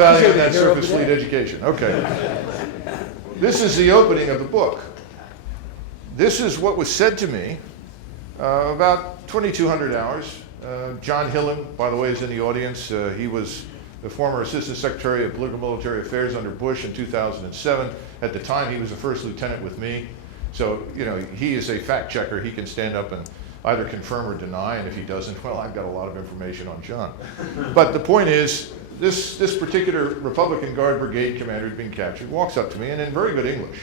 value in that surface fleet education. Okay. This is the opening of the book. This is what was said to me about 2,200 hours. John Hillen, by the way, is in the audience. He was the former Assistant Secretary of Political Military Affairs under Bush in 2007. At the time, he was a first lieutenant with me. So, you know, he is a fact checker. He can stand up and either confirm or deny, and if he doesn't, well, I've got a lot of information on John. But the point is, this particular Republican Guard brigade commander who'd been captured walks up to me, and in very good English,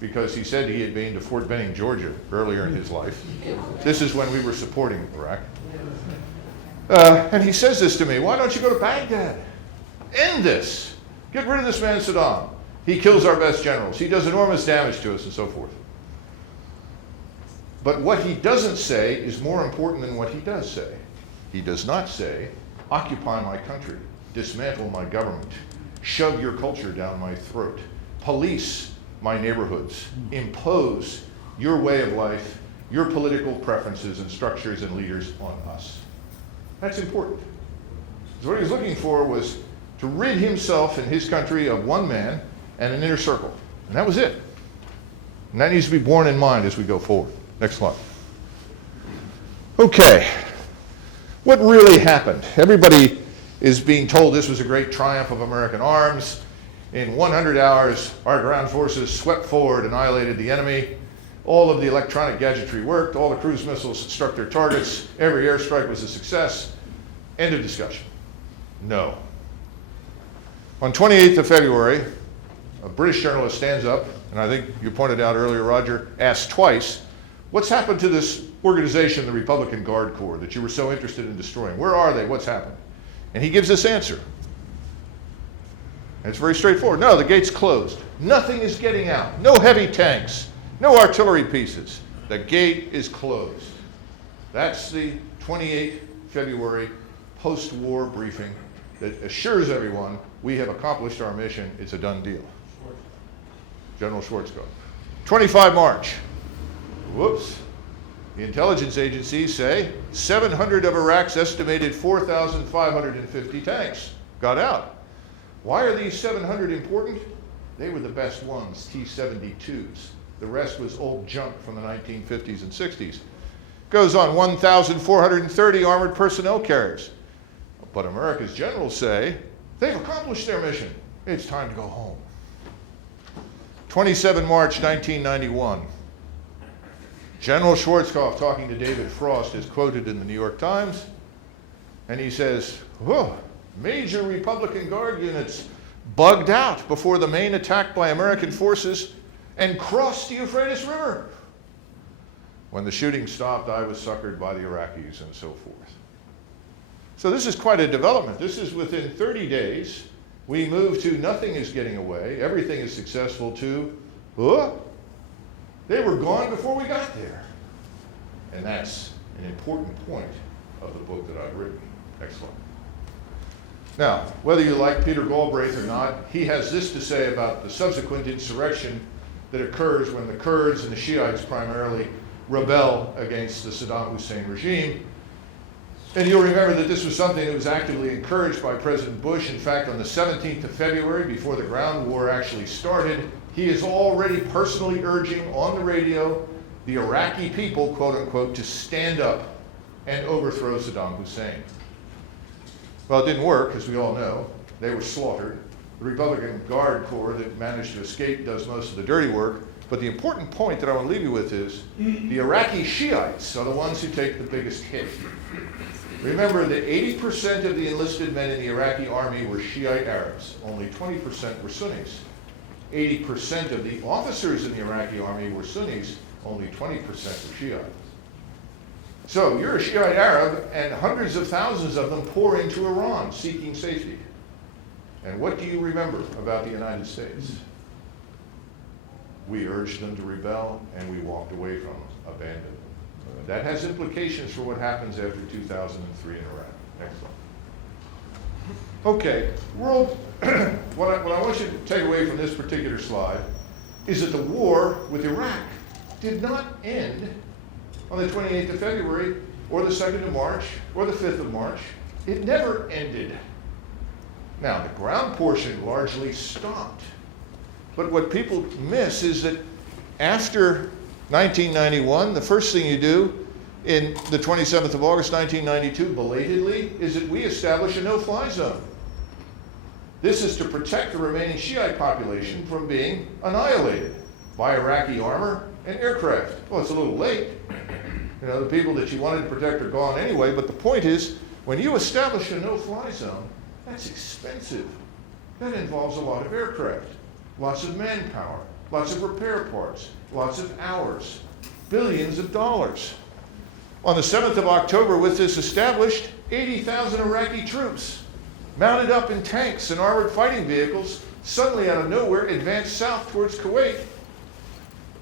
because he said he had been to Fort Benning, Georgia, earlier in his life. This is when we were supporting Iraq. And he says this to me: why don't you go to Baghdad? End this. Get rid of this man Saddam. He kills our best generals. He does enormous damage to us, and so forth. But what he doesn't say is more important than what he does say. He does not say, occupy my country, dismantle my government, shove your culture down my throat, police my neighborhoods, impose your way of life, your political preferences and structures and leaders on us. That's important. So what he was looking for was to rid himself and his country of one man and an inner circle. And that was it. And that needs to be borne in mind as we go forward. Next slide. Okay. What really happened? Everybody is being told this was a great triumph of American arms. In 100 hours, our ground forces swept forward, annihilated the enemy. All of the electronic gadgetry worked. All the cruise missiles struck their targets. Every airstrike was a success. End of discussion. No. On 28th of February, a British journalist stands up, and I think you pointed out earlier, Roger, asked twice, what's happened to this organization, the Republican Guard Corps, that you were so interested in destroying? Where are they? What's happened? And he gives this answer. And it's very straightforward. No, the gate's closed. Nothing is getting out. No heavy tanks. No artillery pieces. The gate is closed. That's the 28th February post-war briefing that assures everyone we have accomplished our mission. It's a done deal. General Schwarzkopf. 25 March. Whoops. The intelligence agencies say 700 of Iraq's estimated 4,550 tanks got out. Why are these 700 important? They were the best ones, T-72s. The rest was old junk from the 1950s and 60s. Goes on, 1,430 armored personnel carriers. But America's generals say they've accomplished their mission. It's time to go home. 27 March 1991. General Schwarzkopf, talking to David Frost, is quoted in the New York Times, and he says, whoa, major Republican Guard units bugged out before the main attack by American forces and crossed the Euphrates River. When the shooting stopped, I was succored by the Iraqis, and so forth. So this is quite a development. This is within 30 days. We move to nothing is getting away, everything is successful, to, they were gone before we got there. And that's an important point of the book that I've written. Next slide. Now, whether you like Peter Galbraith or not, he has this to say about the subsequent insurrection that occurs when the Kurds and the Shiites primarily rebel against the Saddam Hussein regime. And you'll remember that this was something that was actively encouraged by President Bush. In fact, on the 17th of February, before the ground war actually started, he is already personally urging on the radio the Iraqi people, quote unquote, to stand up and overthrow Saddam Hussein. Well, it didn't work, as we all know. They were slaughtered. The Republican Guard Corps that managed to escape does most of the dirty work. But the important point that I want to leave you with is the Iraqi Shiites are the ones who take the biggest hit. Remember that 80% of the enlisted men in the Iraqi army were Shiite Arabs. Only 20% were Sunnis. 80% of the officers in the Iraqi army were Sunnis. Only 20% were Shiite. So you're a Shiite Arab, and hundreds of thousands of them pour into Iran seeking safety. And what do you remember about the United States? We urged them to rebel, and we walked away from them, abandoned them. That has implications for what happens after 2003 in Iraq. Next slide. Okay, world. What I want you to take away from this particular slide is that the war with Iraq did not end on the 28th of February, or the 2nd of March, or the 5th of March. It never ended. Now, the ground portion largely stopped. But what people miss is that after 1991, the first thing you do in the 27th of August, 1992, belatedly, is that we establish a no-fly zone. This is to protect the remaining Shiite population from being annihilated by Iraqi armor and aircraft. Well, it's a little late. You know, the people that you wanted to protect are gone anyway, but the point is, when you establish a no-fly zone, that's expensive. That involves a lot of aircraft, lots of manpower, lots of repair parts, lots of hours, billions of dollars. On the 7th of October, with this established, 80,000 Iraqi troops, mounted up in tanks and armored fighting vehicles, suddenly out of nowhere advanced south towards Kuwait.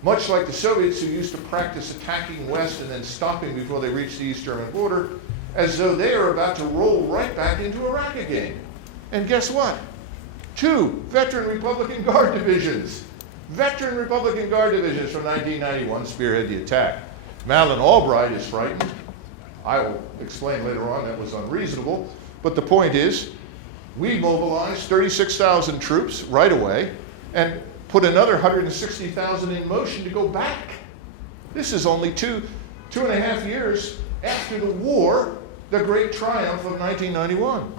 Much like the Soviets, who used to practice attacking west and then stopping before they reached the East German border, as though they are about to roll right back into Iraq again. And guess what? 2 veteran Republican Guard divisions. Veteran Republican Guard divisions from 1991 spearhead the attack. Madeleine Albright is frightened. I will explain later on that was unreasonable. But the point is, we mobilized 36,000 troops right away and put another 160,000 in motion to go back. This is only two and a half years after the war, the great triumph of 1991.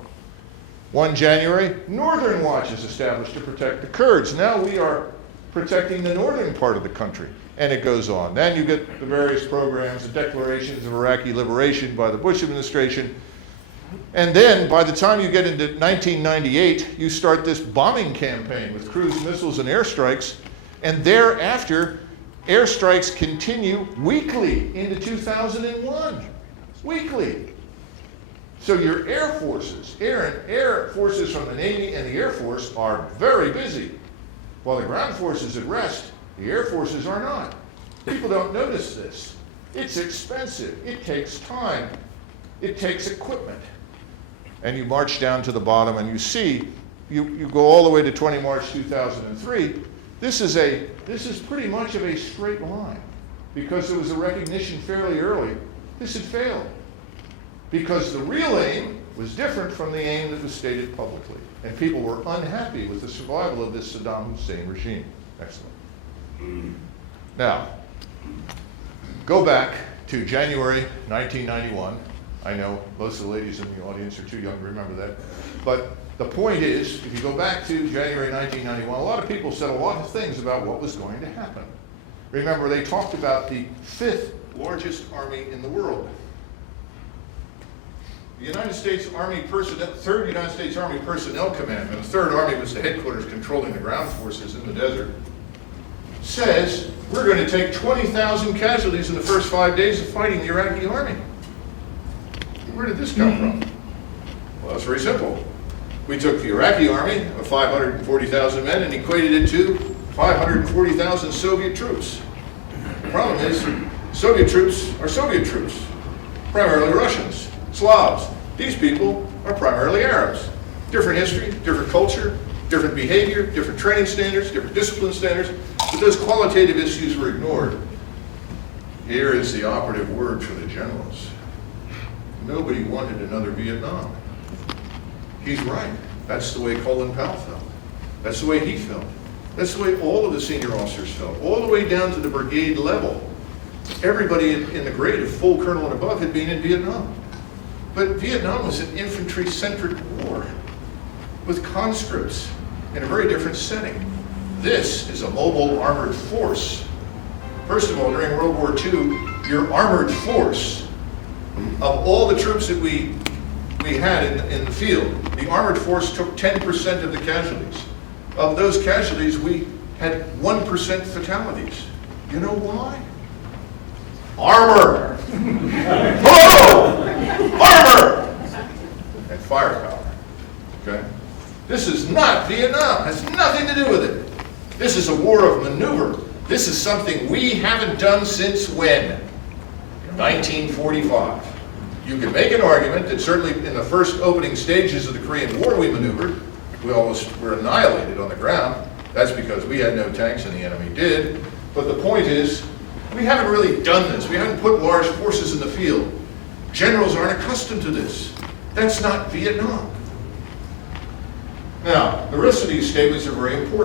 1 January, Northern Watch is established to protect the Kurds. Now we are protecting the northern part of the country, and it goes on. Then you get the various programs, the declarations of Iraqi liberation by the Bush administration. And then by the time you get into 1998, you start this bombing campaign with cruise missiles and airstrikes, and thereafter, airstrikes continue weekly into 2001. Weekly. So your air forces, air forces from the Navy and the Air Force are very busy. While the ground force is at rest, the air forces are not. People don't notice this. It's expensive. It takes time. It takes equipment. And you march down to the bottom and you see, you go all the way to 20 March 2003. This is pretty much of a straight line, because there was a recognition fairly early this had failed. Because the real aim was different from the aim that was stated publicly. And people were unhappy with the survival of this Saddam Hussein regime. Excellent. Now, go back to January 1991. I know most of the ladies in the audience are too young to remember that. But the point is, if you go back to January 1991, a lot of people said a lot of things about what was going to happen. Remember, they talked about the 5th largest army in the world. The United States Army personnel, 3rd United States Army Personnel Command, and the 3rd Army was the headquarters controlling the ground forces in the desert, says we're going to take 20,000 casualties in the first 5 days of fighting the Iraqi army. Where did this come from? Well, it's very simple. We took the Iraqi army of 540,000 men and equated it to 540,000 Soviet troops. The problem is, Soviet troops are Soviet troops, primarily Russians, Slavs. These people are primarily Arabs. Different history, different culture, different behavior, different training standards, different discipline standards, but those qualitative issues were ignored. Here is the operative word for the generals. Nobody wanted another Vietnam. He's right. That's the way Colin Powell felt. That's the way he felt. That's the way all of the senior officers felt, all the way down to the brigade level. Everybody in the grade of full colonel and above had been in Vietnam. But Vietnam was an infantry-centric war with conscripts in a very different setting. This is a mobile armored force. First of all, during World War II, your armored force, of all the troops that we had in the field, the armored force took 10% of the casualties. Of those casualties, we had 1% fatalities. You know why? Armor! Hello! Armor! And firepower. Okay? This is not Vietnam. It has nothing to do with it. This is a war of maneuver. This is something we haven't done since when? 1945. You can make an argument that certainly in the first opening stages of the Korean War we maneuvered. We almost were annihilated on the ground. That's because we had no tanks and the enemy did. But the point is, we haven't really done this. We haven't put large forces in the field. Generals aren't accustomed to this. That's not Vietnam. Now, the rest of these statements are very important.